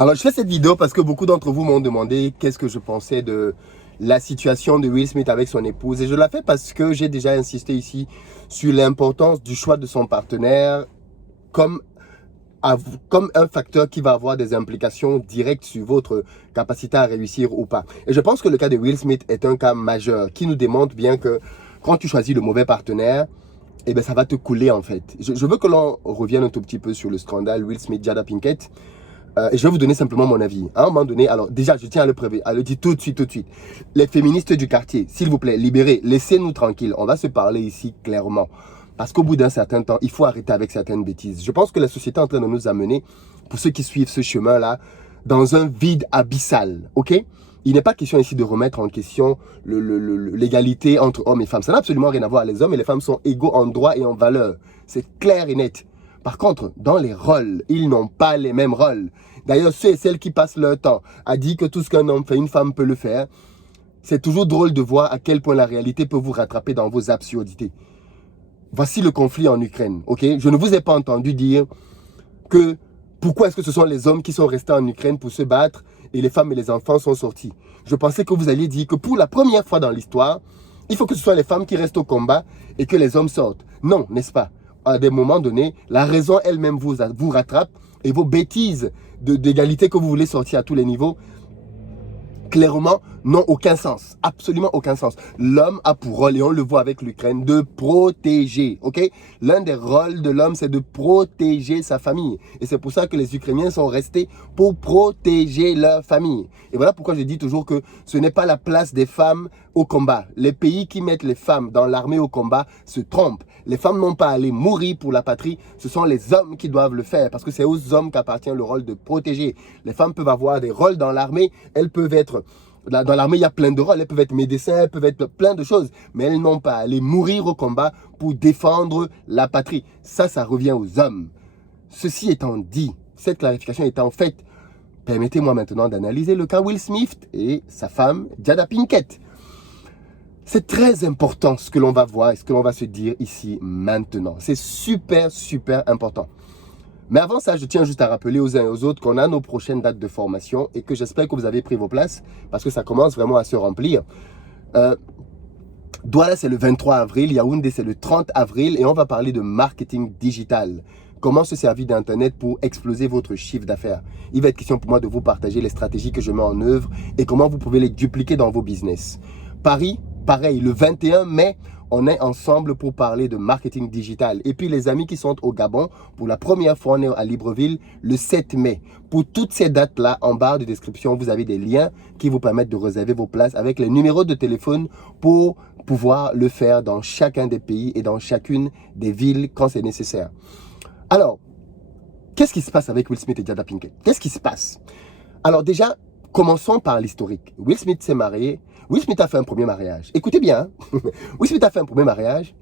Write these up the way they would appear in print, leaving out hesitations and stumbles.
Alors, je fais cette vidéo parce que beaucoup d'entre vous m'ont demandé qu'est-ce que je pensais de la situation de Will Smith avec son épouse. Et je la fais parce que j'ai déjà insisté ici sur l'importance du choix de son partenaire comme, comme un facteur qui va avoir des implications directes sur votre capacité à réussir ou pas. Et je pense que le cas de Will Smith est un cas majeur qui nous démontre bien que quand tu choisis le mauvais partenaire, eh bien, ça va te couler en fait. Je veux que l'on revienne un tout petit peu sur le scandale Will Smith-Jada Pinkett. Et je vais vous donner simplement mon avis. À un moment donné, alors déjà, je tiens à le dire tout de suite, tout de suite. Les féministes du quartier, s'il vous plaît, libérez, laissez-nous tranquilles. On va se parler ici clairement. Parce qu'au bout d'un certain temps, il faut arrêter avec certaines bêtises. Je pense que la société est en train de nous amener, pour ceux qui suivent ce chemin-là, dans un vide abyssal. Ok? Il n'est pas question ici de remettre en question l'égalité entre hommes et femmes. Ça n'a absolument rien à voir. Les hommes et les femmes sont égaux en droit et en valeur. C'est clair et net. Par contre, dans les rôles, ils n'ont pas les mêmes rôles. D'ailleurs, ceux et celles qui passent leur temps à dire que tout ce qu'un homme fait, une femme peut le faire, c'est toujours drôle de voir à quel point la réalité peut vous rattraper dans vos absurdités. Voici le conflit en Ukraine, ok? Je ne vous ai pas entendu dire que pourquoi est-ce que ce sont les hommes qui sont restés en Ukraine pour se battre et les femmes et les enfants sont sortis. Je pensais que vous alliez dire que pour la première fois dans l'histoire, il faut que ce soit les femmes qui restent au combat et que les hommes sortent. Non, n'est-ce pas? À des moments donnés, la raison elle-même vous rattrape et vos bêtises d'égalité que vous voulez sortir à tous les niveaux, clairement, n'ont aucun sens. Absolument aucun sens. L'homme a pour rôle, et on le voit avec l'Ukraine, de protéger. Ok? L'un des rôles de l'homme, c'est de protéger sa famille. Et c'est pour ça que les Ukrainiens sont restés pour protéger leur famille. Et voilà pourquoi je dis toujours que ce n'est pas la place des femmes au combat. Les pays qui mettent les femmes dans l'armée au combat se trompent. Les femmes n'ont pas à aller mourir pour la patrie. Ce sont les hommes qui doivent le faire parce que c'est aux hommes qu'appartient le rôle de protéger. Les femmes peuvent avoir des rôles dans l'armée. Elles peuvent être... Dans l'armée, il y a plein de rôles. Elles peuvent être médecins, elles peuvent être plein de choses. Mais elles n'ont pas à aller mourir au combat pour défendre la patrie. Ça revient aux hommes. Ceci étant dit, cette clarification étant faite, permettez-moi maintenant d'analyser le cas Will Smith et sa femme, Jada Pinkett. C'est très important ce que l'on va voir et ce que l'on va se dire ici maintenant. C'est super, super important. Mais avant ça, je tiens juste à rappeler aux uns et aux autres qu'on a nos prochaines dates de formation et que j'espère que vous avez pris vos places parce que ça commence vraiment à se remplir. Douala, c'est le 23 avril, Yaoundé, c'est le 30 avril et on va parler de marketing digital. Comment se servir d'Internet pour exploser votre chiffre d'affaires. Il va être question pour moi de vous partager les stratégies que je mets en œuvre et comment vous pouvez les dupliquer dans vos business. Paris, pareil, le 21 mai, on est ensemble pour parler de marketing digital. Et puis les amis qui sont au Gabon, pour la première fois, on est à Libreville le 7 mai. Pour toutes ces dates-là, en barre de description, vous avez des liens qui vous permettent de réserver vos places avec les numéros de téléphone pour pouvoir le faire dans chacun des pays et dans chacune des villes quand c'est nécessaire. Alors, qu'est-ce qui se passe avec Will Smith et Jada Pinkett? Qu'est-ce qui se passe? Alors déjà, commençons par l'historique. Will Smith s'est marié. Will Smith a fait un premier mariage. Écoutez bien, hein? Will Smith a fait un premier mariage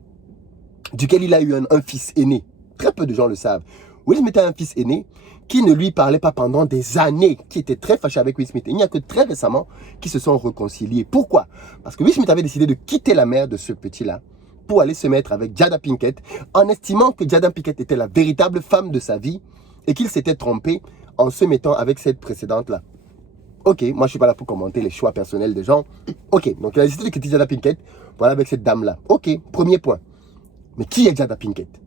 duquel il a eu un fils aîné. Très peu de gens le savent. Will Smith a un fils aîné qui ne lui parlait pas pendant des années, qui était très fâché avec Will Smith. Et il n'y a que très récemment qui se sont réconciliés. Pourquoi? Parce que Will Smith avait décidé de quitter la mère de ce petit-là pour aller se mettre avec Jada Pinkett en estimant que Jada Pinkett était la véritable femme de sa vie et qu'il s'était trompé en se mettant avec cette précédente-là. Ok, moi je ne suis pas là pour commenter les choix personnels des gens. Ok, donc il a décidé de quitter Jada Pinkett, voilà, avec cette dame-là. Ok, premier point. Mais qui est Jada Pinkett?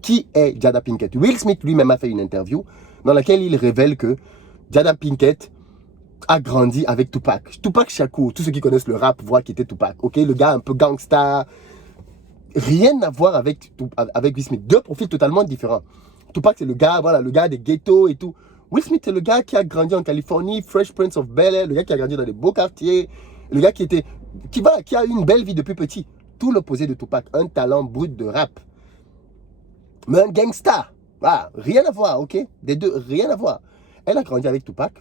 Qui est Jada Pinkett? Will Smith lui-même a fait une interview dans laquelle il révèle que Jada Pinkett a grandi avec Tupac. Tupac Shakur, tous ceux qui connaissent le rap voient qu'il était Tupac. Ok, le gars un peu gangsta. Rien à voir avec Will Smith. Deux profils totalement différents. Tupac c'est le gars, voilà, le gars des ghettos et tout. Will Smith, c'est le gars qui a grandi en Californie, Fresh Prince of Bel-Air, le gars qui a grandi dans des beaux quartiers, le gars qui a eu une belle vie depuis petit. Tout l'opposé de Tupac, un talent brut de rap. Mais un gangsta, ah, rien à voir, ok? Des deux, rien à voir. Elle a grandi avec Tupac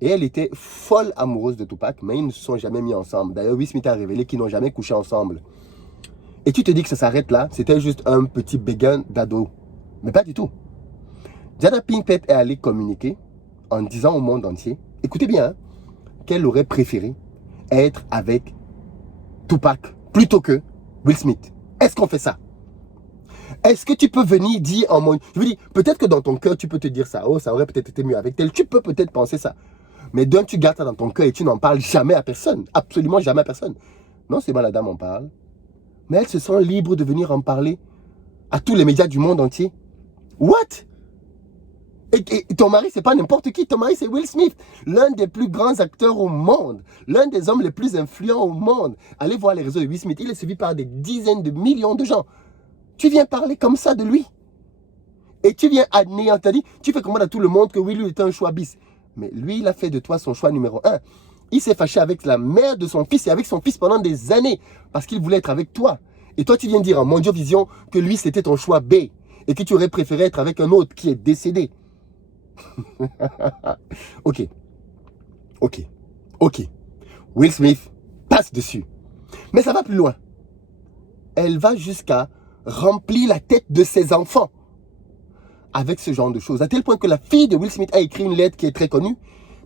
et elle était folle amoureuse de Tupac, mais ils ne se sont jamais mis ensemble. D'ailleurs, Will Smith a révélé qu'ils n'ont jamais couché ensemble. Et tu te dis que ça s'arrête là, c'était juste un petit béguin d'ado. Mais pas du tout. Jada Pinkett est allée communiquer en disant au monde entier, écoutez bien, hein, qu'elle aurait préféré être avec Tupac plutôt que Will Smith. Est-ce qu'on fait ça? Est-ce que tu peux venir dire en mon... Je veux dire, peut-être que dans ton cœur, tu peux te dire ça. Oh, ça aurait peut-être été mieux avec elle. Tu peux peut-être penser ça. Mais d'un, tu gardes ça dans ton cœur et tu n'en parles jamais à personne. Absolument jamais à personne. Non seulement la dame en parle, mais elle se sent libre de venir en parler à tous les médias du monde entier. What? Et ton mari, c'est pas n'importe qui. Ton mari, c'est Will Smith, l'un des plus grands acteurs au monde, l'un des hommes les plus influents au monde. Allez voir les réseaux de Will Smith. Il est suivi par des dizaines de millions de gens. Tu viens parler comme ça de lui. Et tu viens anéantir, tu fais comprendre à tout le monde que oui, lui était un choix bis. Mais lui, il a fait de toi son choix numéro 1. Il s'est fâché avec la mère de son fils et avec son fils pendant des années parce qu'il voulait être avec toi. Et toi, tu viens dire en Mondiovision que lui, c'était ton choix B et que tu aurais préféré être avec un autre qui est décédé. Ok. Will Smith passe dessus. Mais ça va plus loin. Elle va jusqu'à remplir la tête de ses enfants avec ce genre de choses. À tel point que la fille de Will Smith a écrit une lettre qui est très connue,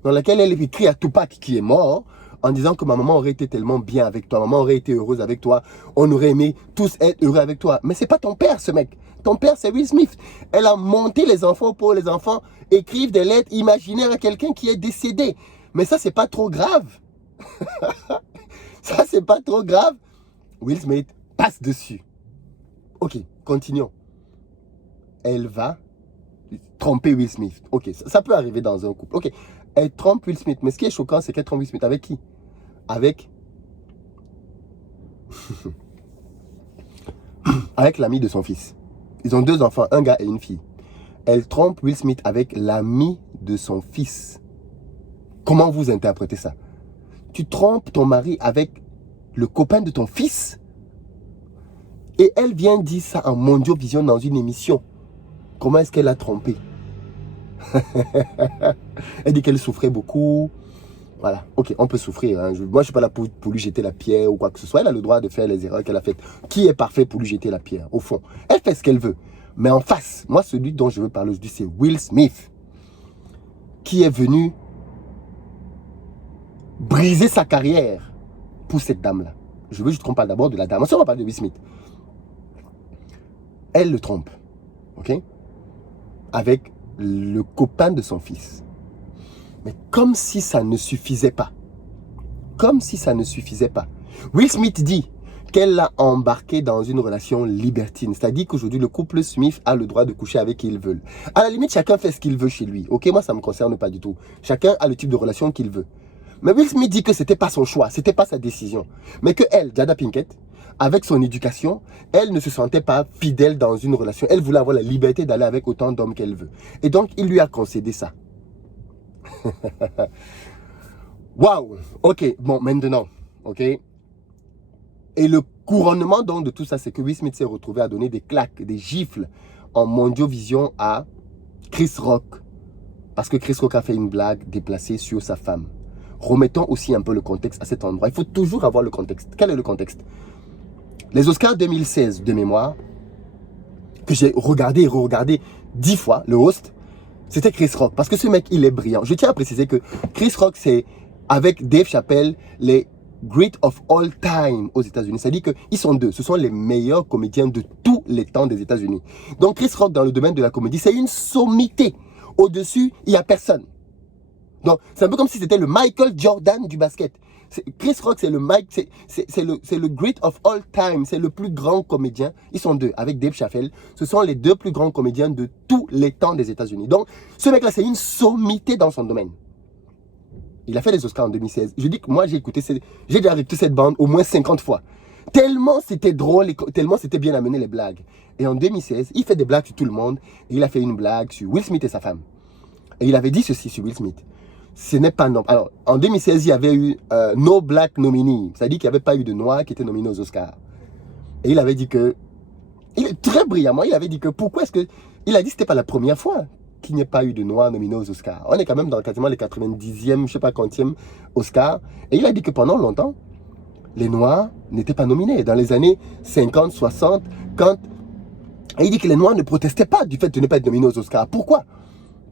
dans laquelle elle écrit à Tupac, qui est mort, en disant que ma maman aurait été tellement bien avec toi, maman aurait été heureuse avec toi, on aurait aimé tous être heureux avec toi. Mais c'est pas ton père, ce mec. Ton père, c'est Will Smith. Elle a monté les enfants pour les enfants écrivent des lettres imaginaires à quelqu'un qui est décédé. Mais ça, c'est pas trop grave. Ça, c'est pas trop grave. Will Smith passe dessus. Ok, continuons. Elle va tromper Will Smith. Ok, ça peut arriver dans un couple. Ok, elle trompe Will Smith. Mais ce qui est choquant, c'est qu'elle trompe Will Smith avec qui? Avec avec l'ami de son fils. Ils ont 2 enfants, un gars et une fille. Elle trompe Will Smith avec l'ami de son fils. Comment vous interprétez ça? Tu trompes ton mari avec le copain de ton fils et elle vient dire ça en Mondiovision dans une émission. Comment est-ce qu'elle a trompé? Elle dit qu'elle souffrait beaucoup. Voilà, ok, on peut souffrir. Hein. Moi, je ne suis pas là pour lui jeter la pierre ou quoi que ce soit. Elle a le droit de faire les erreurs qu'elle a faites. Qui est parfait pour lui jeter la pierre, au fond? Elle fait ce qu'elle veut. Mais en face, moi, celui dont je veux parler aujourd'hui, c'est Will Smith, qui est venu briser sa carrière pour cette dame-là. Je veux juste qu'on parle d'abord de la dame. Ensuite, on va parler de Will Smith. Elle le trompe, ok? Avec le copain de son fils. Mais comme si ça ne suffisait pas. Comme si ça ne suffisait pas. Will Smith dit qu'elle l'a embarqué dans une relation libertine. C'est-à-dire qu'aujourd'hui, le couple Smith a le droit de coucher avec qui ils veulent. À la limite, chacun fait ce qu'il veut chez lui. Ok, moi, ça ne me concerne pas du tout. Chacun a le type de relation qu'il veut. Mais Will Smith dit que ce n'était pas son choix, ce n'était pas sa décision. Mais que elle, Jada Pinkett, avec son éducation, elle ne se sentait pas fidèle dans une relation. Elle voulait avoir la liberté d'aller avec autant d'hommes qu'elle veut. Et donc, il lui a concédé ça. Waouh! Ok, bon, maintenant, ok? Et le couronnement donc de tout ça, c'est que Will Smith s'est retrouvé à donner des claques, des gifles en Mondiovision à Chris Rock. Parce que Chris Rock a fait une blague déplacée sur sa femme. Remettons aussi un peu le contexte à cet endroit. Il faut toujours avoir le contexte. Quel est le contexte? Les Oscars 2016 de mémoire, que j'ai regardé et re-regardé 10 fois, le host, c'était Chris Rock. Parce que ce mec, il est brillant. Je tiens à préciser que Chris Rock, c'est avec Dave Chappelle, les Great of All Time aux États-Unis. C'est-à-dire qu'ils sont 2. Ce sont les meilleurs comédiens de tous les temps des États-Unis. Donc Chris Rock, dans le domaine de la comédie, c'est une sommité. Au-dessus, il n'y a personne. Donc, c'est un peu comme si c'était le Michael Jordan du basket. Chris Rock, c'est le great of all time. C'est le plus grand comédien. Ils sont 2, avec Dave Chappelle. Ce sont les 2 plus grands comédiens de tous les temps des États-Unis. Donc, ce mec-là, c'est une sommité dans son domaine. Il a fait les Oscars en 2016. Je dis que moi, j'ai déjà écouté cette bande au moins 50 fois. Tellement c'était drôle, et tellement c'était bien amené les blagues. Et en 2016, il fait des blagues sur tout le monde. Et il a fait une blague sur Will Smith et sa femme. Et il avait dit ceci sur Will Smith. Ce n'est pas normal. Alors, en 2016, il y avait eu No Black Nominee. C'est-à-dire qu'il n'y avait pas eu de noirs qui étaient nominés aux Oscars. Et il avait dit que, très brillamment, il avait dit que pourquoi est-ce que, il a dit que ce n'était pas la première fois qu'il n'y ait pas eu de noirs nominés aux Oscars. On est quand même dans quasiment les 90e, je ne sais pas quantième Oscars. Et il a dit que pendant longtemps, les noirs n'étaient pas nominés. Dans les années 50, 60, quand... Et il dit que les noirs ne protestaient pas du fait de ne pas être nominés aux Oscars. Pourquoi?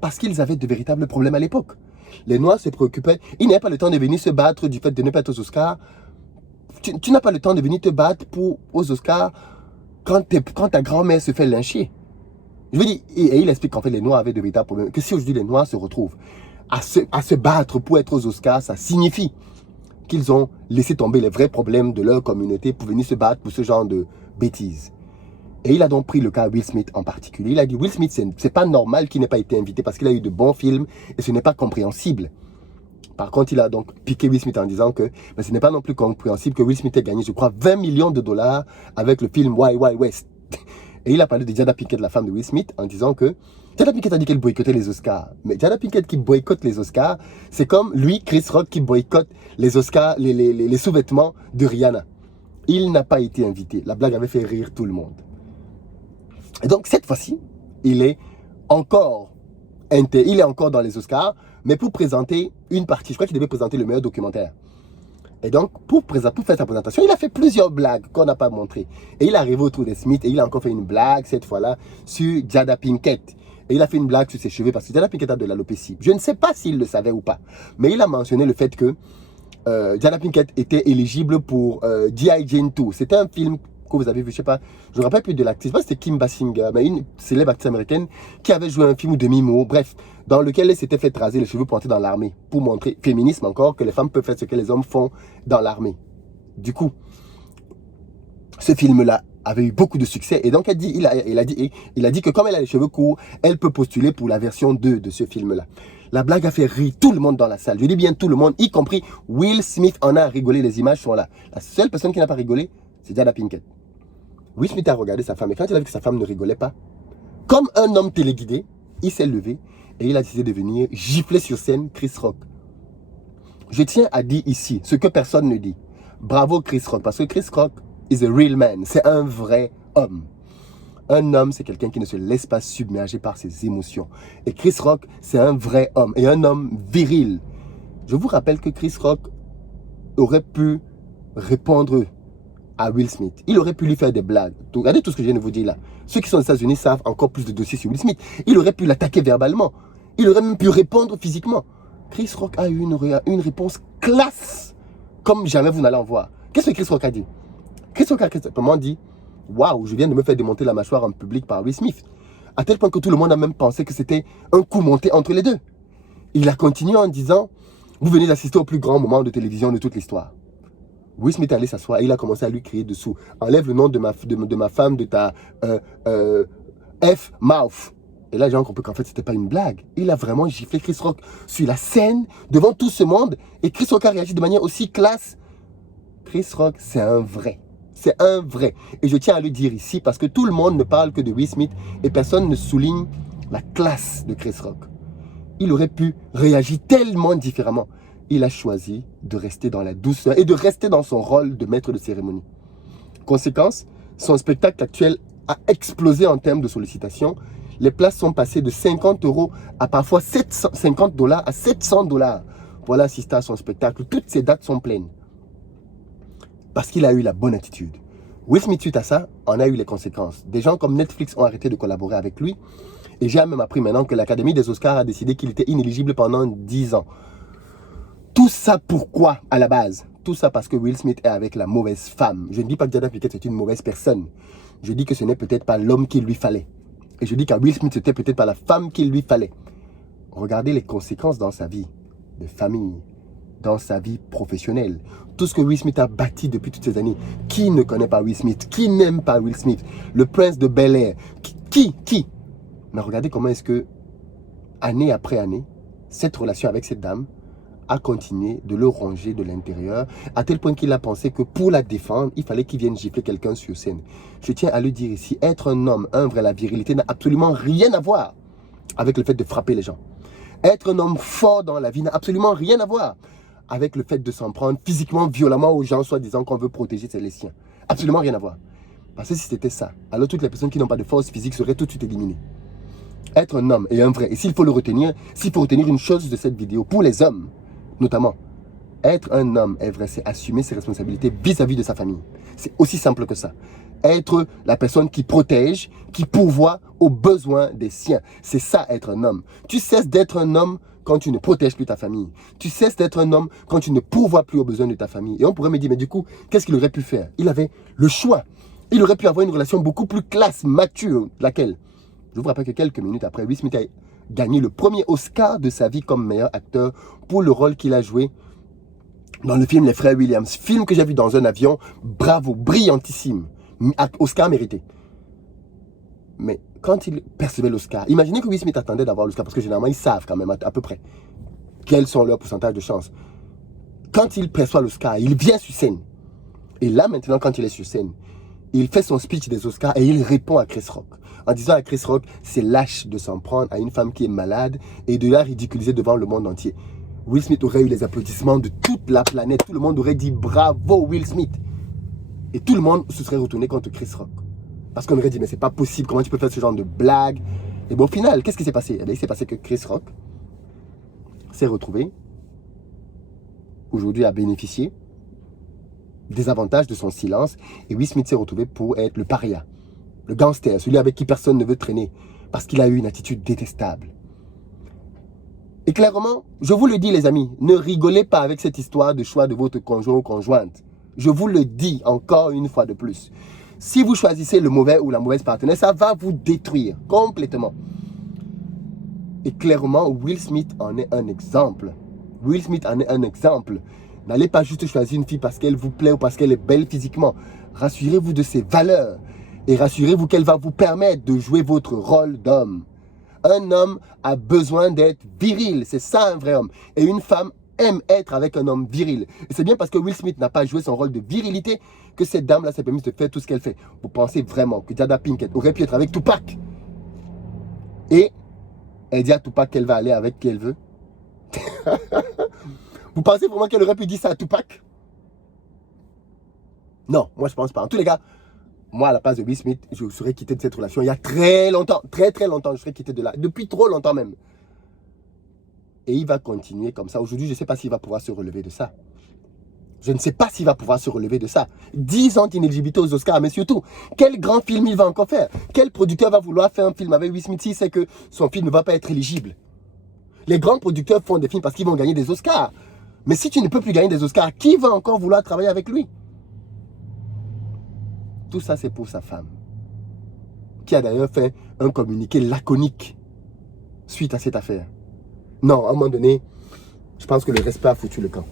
Parce qu'ils avaient de véritables problèmes à l'époque. Les noirs se préoccupaient. Ils n'avaient pas le temps de venir se battre du fait de ne pas être aux Oscars. Tu n'as pas le temps de venir te battre aux Oscars quand ta grand-mère se fait lyncher, je veux dire, et il explique qu'en fait les Noirs avaient de véritables problèmes, que si aujourd'hui les Noirs se retrouvent à se battre pour être aux Oscars, ça signifie qu'ils ont laissé tomber les vrais problèmes de leur communauté pour venir se battre pour ce genre de bêtises. Et il a donc pris le cas Will Smith en particulier. Il a dit Will Smith, c'est pas normal qu'il n'ait pas été invité parce qu'il a eu de bons films et ce n'est pas compréhensible. Par contre, il a donc piqué Will Smith en disant que ce n'est pas non plus compréhensible que Will Smith ait gagné, je crois, 20 millions de dollars avec le film Wild Wild West. Et il a parlé de Jada Pinkett, la femme de Will Smith, en disant que Jada Pinkett a dit qu'elle boycottait les Oscars. Mais Jada Pinkett qui boycotte les Oscars, c'est comme lui, Chris Rock, qui boycotte les Oscars, les sous-vêtements de Rihanna. Il n'a pas été invité. La blague avait fait rire tout le monde. Et donc, cette fois-ci, il est encore dans les Oscars, mais pour présenter une partie. Je crois qu'il devait présenter le meilleur documentaire. Et donc, pour faire sa présentation, il a fait plusieurs blagues qu'on n'a pas montrées. Et il est arrivé autour de Smith et il a encore fait une blague, cette fois-là, sur Jada Pinkett. Et il a fait une blague sur ses cheveux parce que Jada Pinkett a de l'alopécie. Je ne sais pas s'il le savait ou pas, mais il a mentionné le fait que Jada Pinkett était éligible pour G.I. Jane 2. C'était un film que vous avez vu, je sais pas, je me rappelle plus de l'actrice, c'était Kim Basinger, mais une célèbre actrice américaine qui avait joué un film demi-mot, bref, dans lequel elle s'était fait raser les cheveux pour entrer dans l'armée, pour montrer, féminisme encore, que les femmes peuvent faire ce que les hommes font dans l'armée. Du coup, ce film-là avait eu beaucoup de succès, et donc il a dit que comme elle a les cheveux courts, elle peut postuler pour la version 2 de ce film-là. La blague a fait rire tout le monde dans la salle, je dis bien tout le monde, y compris Will Smith en a rigolé, les images sont là. La seule personne qui n'a pas rigolé, c'est Jada Pinkett. Will Smith a regardé sa femme et quand il a vu que sa femme ne rigolait pas, comme un homme téléguidé, il s'est levé et il a décidé de venir gifler sur scène Chris Rock. Je tiens à dire ici ce que personne ne dit. Bravo Chris Rock, parce que Chris Rock is a real man. C'est un vrai homme. Un homme, c'est quelqu'un qui ne se laisse pas submerger par ses émotions. Et Chris Rock, c'est un vrai homme et un homme viril. Je vous rappelle que Chris Rock aurait pu répondre à Will Smith. Il aurait pu lui faire des blagues. Regardez tout ce que je viens de vous dire là. Ceux qui sont aux États-Unis savent encore plus de dossiers sur Will Smith. Il aurait pu l'attaquer verbalement. Il aurait même pu répondre physiquement. Chris Rock a eu une réponse classe, comme jamais vous n'allez en voir. Qu'est-ce que Chris Rock a dit? Chris Rock a simplement dit « Waouh, je viens de me faire démonter la mâchoire en public par Will Smith. » À tel point que tout le monde a même pensé que c'était un coup monté entre les deux. Il a continué en disant « Vous venez d'assister au plus grand moment de télévision de toute l'histoire. » Will Smith est allé s'asseoir et il a commencé à lui crier dessous. Enlève le nom de ma femme, de ta F-mouth. Et là, les gens ont compris qu'en fait, c'était pas une blague. Il a vraiment giflé Chris Rock sur la scène, devant tout ce monde. Et Chris Rock a réagi de manière aussi classe. Chris Rock, c'est un vrai. C'est un vrai. Et je tiens à le dire ici parce que tout le monde ne parle que de Will Smith et personne ne souligne la classe de Chris Rock. Il aurait pu réagir tellement différemment. Il a choisi de rester dans la douceur et de rester dans son rôle de maître de cérémonie. Conséquence, son spectacle actuel a explosé en termes de sollicitation. Les places sont passées de 50 € à parfois 50 $ à 700 $ pour aller assister à son spectacle. Toutes ces dates sont pleines. Parce qu'il a eu la bonne attitude. Will Smith, suite à ça, en a eu les conséquences. Des gens comme Netflix ont arrêté de collaborer avec lui. Et j'ai même appris maintenant que l'Académie des Oscars a décidé qu'il était inéligible pendant 10 ans. Tout ça pourquoi à la base? Tout ça parce que Will Smith est avec la mauvaise femme. Je ne dis pas que Jada Pinkett est une mauvaise personne. Je dis que ce n'est peut-être pas l'homme qu'il lui fallait. Et je dis qu'à Will Smith, c'était peut-être pas la femme qu'il lui fallait. Regardez les conséquences dans sa vie de famille, dans sa vie professionnelle. Tout ce que Will Smith a bâti depuis toutes ces années. Qui ne connaît pas Will Smith? Qui n'aime pas Will Smith? Le prince de Bel-Air. Qui? Mais regardez comment est-ce que, année après année, cette relation avec cette dame a continué de le ronger de l'intérieur, à tel point qu'il a pensé que pour la défendre, il fallait qu'il vienne gifler quelqu'un sur scène. Je tiens à le dire ici, être un homme, un vrai, la virilité n'a absolument rien à voir avec le fait de frapper les gens. Être un homme fort dans la vie n'a absolument rien à voir avec le fait de s'en prendre physiquement, violemment aux gens, soit disant qu'on veut protéger les siens. Absolument rien à voir. Parce que si c'était ça, alors toutes les personnes qui n'ont pas de force physique seraient tout de suite éliminées. Être un homme et un vrai, et s'il faut le retenir, s'il faut retenir une chose de cette vidéo, pour les hommes, notamment, être un homme est vrai, c'est assumer ses responsabilités vis-à-vis de sa famille. C'est aussi simple que ça. Être la personne qui protège, qui pourvoit aux besoins des siens. C'est ça, être un homme. Tu cesses d'être un homme quand tu ne protèges plus ta famille. Tu cesses d'être un homme quand tu ne pourvois plus aux besoins de ta famille. Et on pourrait me dire, mais du coup, qu'est-ce qu'il aurait pu faire? Il avait le choix. Il aurait pu avoir une relation beaucoup plus classe, mature. Laquelle? Je vous rappelle que quelques minutes après, Will Smith a gagné le premier Oscar de sa vie comme meilleur acteur pour le rôle qu'il a joué dans le film Les Frères Williams. Film que j'ai vu dans un avion. Bravo, brillantissime. Oscar mérité. Mais quand il percevait l'Oscar, imaginez que Will Smith attendait d'avoir l'Oscar, parce que généralement, ils savent quand même à peu près quels sont leurs pourcentages de chance. Quand il perçoit l'Oscar, il vient sur scène. Et là, maintenant, quand il est sur scène, il fait son speech des Oscars et il répond à Chris Rock. En disant à Chris Rock, c'est lâche de s'en prendre à une femme qui est malade et de la ridiculiser devant le monde entier. Will Smith aurait eu les applaudissements de toute la planète. Tout le monde aurait dit bravo Will Smith. Et tout le monde se serait retourné contre Chris Rock. Parce qu'on aurait dit, mais c'est pas possible, comment tu peux faire ce genre de blague? Et bon, au final, qu'est-ce qui s'est passé? Eh bien, il s'est passé que Chris Rock s'est retrouvé, aujourd'hui à bénéficier des avantages de son silence. Et Will Smith s'est retrouvé pour être le paria, le gangster, celui avec qui personne ne veut traîner, parce qu'il a eu une attitude détestable. Et clairement, je vous le dis les amis, ne rigolez pas avec cette histoire de choix de votre conjoint ou conjointe. Je vous le dis encore une fois de plus. Si vous choisissez le mauvais ou la mauvaise partenaire, ça va vous détruire complètement. Et clairement, Will Smith en est un exemple. Will Smith en est un exemple. N'allez pas juste choisir une fille parce qu'elle vous plaît ou parce qu'elle est belle physiquement. Rassurez-vous de ses valeurs. Et rassurez-vous qu'elle va vous permettre de jouer votre rôle d'homme. Un homme a besoin d'être viril. C'est ça un vrai homme. Et une femme aime être avec un homme viril. Et c'est bien parce que Will Smith n'a pas joué son rôle de virilité que cette dame-là s'est permise de faire tout ce qu'elle fait. Vous pensez vraiment que Jada Pinkett aurait pu être avec Tupac? Et elle dit à Tupac qu'elle va aller avec qui elle veut? Vous pensez vraiment qu'elle aurait pu dire ça à Tupac? Non, moi je pense pas. En tous les cas, moi à la place de Will Smith, je serais quitté de cette relation il y a très longtemps. Très très longtemps, je serais quitté de là. Depuis trop longtemps même. Et il va continuer comme ça. Aujourd'hui, je ne sais pas s'il va pouvoir se relever de ça. Je ne sais pas s'il va pouvoir se relever de ça. 10 ans d'inéligibilité aux Oscars, mais surtout, quel grand film il va encore faire? Quel producteur va vouloir faire un film avec Will Smith s'il sait que son film ne va pas être éligible? Les grands producteurs font des films parce qu'ils vont gagner des Oscars. Mais si tu ne peux plus gagner des Oscars, qui va encore vouloir travailler avec lui? Tout ça, c'est pour sa femme. Qui a d'ailleurs fait un communiqué laconique suite à cette affaire. Non, à un moment donné, je pense que le respect a foutu le camp.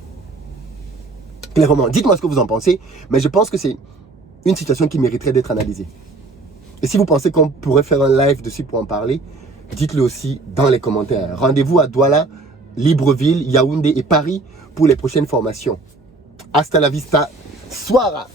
Clairement, dites-moi ce que vous en pensez, mais je pense que c'est une situation qui mériterait d'être analysée. Et si vous pensez qu'on pourrait faire un live dessus pour en parler, dites-le aussi dans les commentaires. Rendez-vous à Douala, Libreville, Yaoundé et Paris pour les prochaines formations. Hasta la vista, soara!